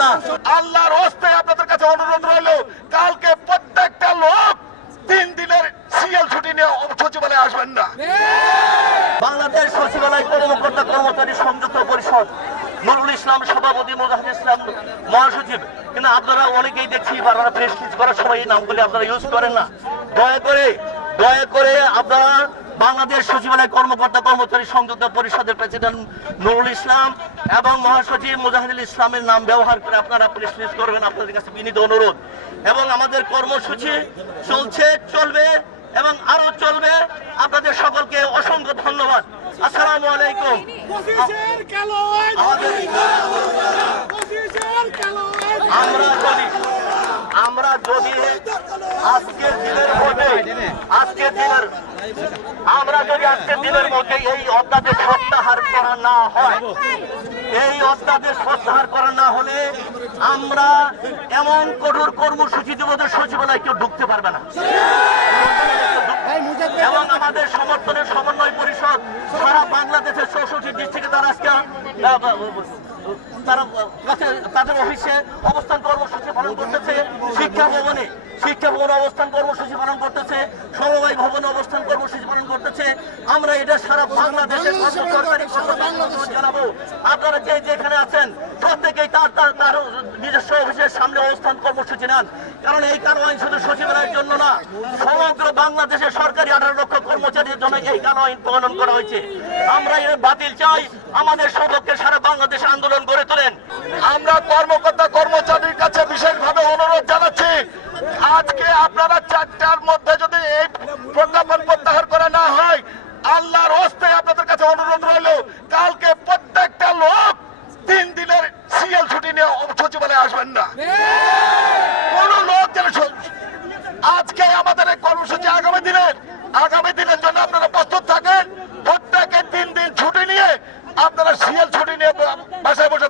না। আল্লাহর হস্তে আপনাদের কাছে অনুরোধ রইল, কালকে প্রত্যেকটা লোক 3 দিনের সিএল ছুটি নিয়ে সচিবালয়ে আসবেন না। বাংলাদেশ সচিবালয় কর্মকর্তা কর্মচারী সংযুক্ত পরিষদ নুরুল ইসলাম সভাপতি, মুজাহিদুল ইসলাম মহাসচিব, কিন্তু আপনারা অনেকেই দেখছি বারবার প্রেস রিলিজ করার সময় এই নামগুলি আপনারা ইউজ করেন না। দয়া করে আপনারা বাংলাদেশ সচিবালয় কর্মকর্তা কর্মচারী সংযুক্ত পরিষদের প্রেসিডেন্ট নুরুল ইসলাম এবং মহাসচিব মুজাহিদুল ইসলামের নাম ব্যবহার করে আপনারা প্রেস রিলিজ করবেন, আপনাদের কাছে বিনীত অনুরোধ। এবং আমাদের কর্মসূচি চলবে এবং আরো চলবে। আপনাদের সকলকে অসংখ্য ধন্যবাদ। আসসালামু আলাইকুম। আমরা যদি আজকের দিনের মধ্যে এই অধ্যাদেশ প্রত্যাহার করা না হয়, হলে আমরা এমন কঠোর কর্মসূচি দেব যে সচিবালয় কেউ ঢুকতে পারবে না। এবং আমাদের সমর্থনের সমন্বয় পরিষদ সারা বাংলাদেশের 64 ডিস্ট্রিক্টে তারা তাদের অফিসে অবস্থান কর্মসূচি পালন করতেছে, শিক্ষা ভবনে অবস্থান কর্মসূচি পালন করতেছে, সমবায় ভবনে অবস্থান কর্মসূচি পালন করতেছে। আমরা এটা সারা বাংলাদেশের সরকারি জানাবো, আপনারা যেখানে আছেন প্রত্যেকেই তার নিজস্ব অফিসের সামনে অবস্থান কর্মসূচি নেন। কারণ এই কালো আইন শুধু সচিবালয়ের জন্য না, সমগ্র বাংলাদেশের সরকারি 18 লক্ষ কর্মচারীর জন্য এই কালো আইন প্রণয়ন করা হয়েছে। আমরা এর বাতিল চাই। আমাদের সপক্ষে সারা বাংলাদেশে আন্দোলন গড়ে তোলেন। আমরা কর্মকর্তা কর্মচারীর কাছে বিশেষভাবে অনুরোধ জানাচ্ছি, আজকে আপনারা 4টার মধ্যে যদি এই প্রজ্ঞাপন প্রত্যাহার করা না হয়, আল্লাহর হস্তে আপনাদের কাছে অনুরোধ রইল, কালকে প্রত্যেকটা লোক 3 দিনের সিএল ছুটি নিয়ে সচিবালয়ে আসবেন না। কোন লোক যেন আজকে আমাদের এই কর্মসূচি আগামী দিনের জন্য আপনারা প্রস্তুত থাকেন। প্রত্যেকে 3 দিন ছুটি নিয়ে আপনারা সিএল ছুটি নিয়ে বাসায় বসে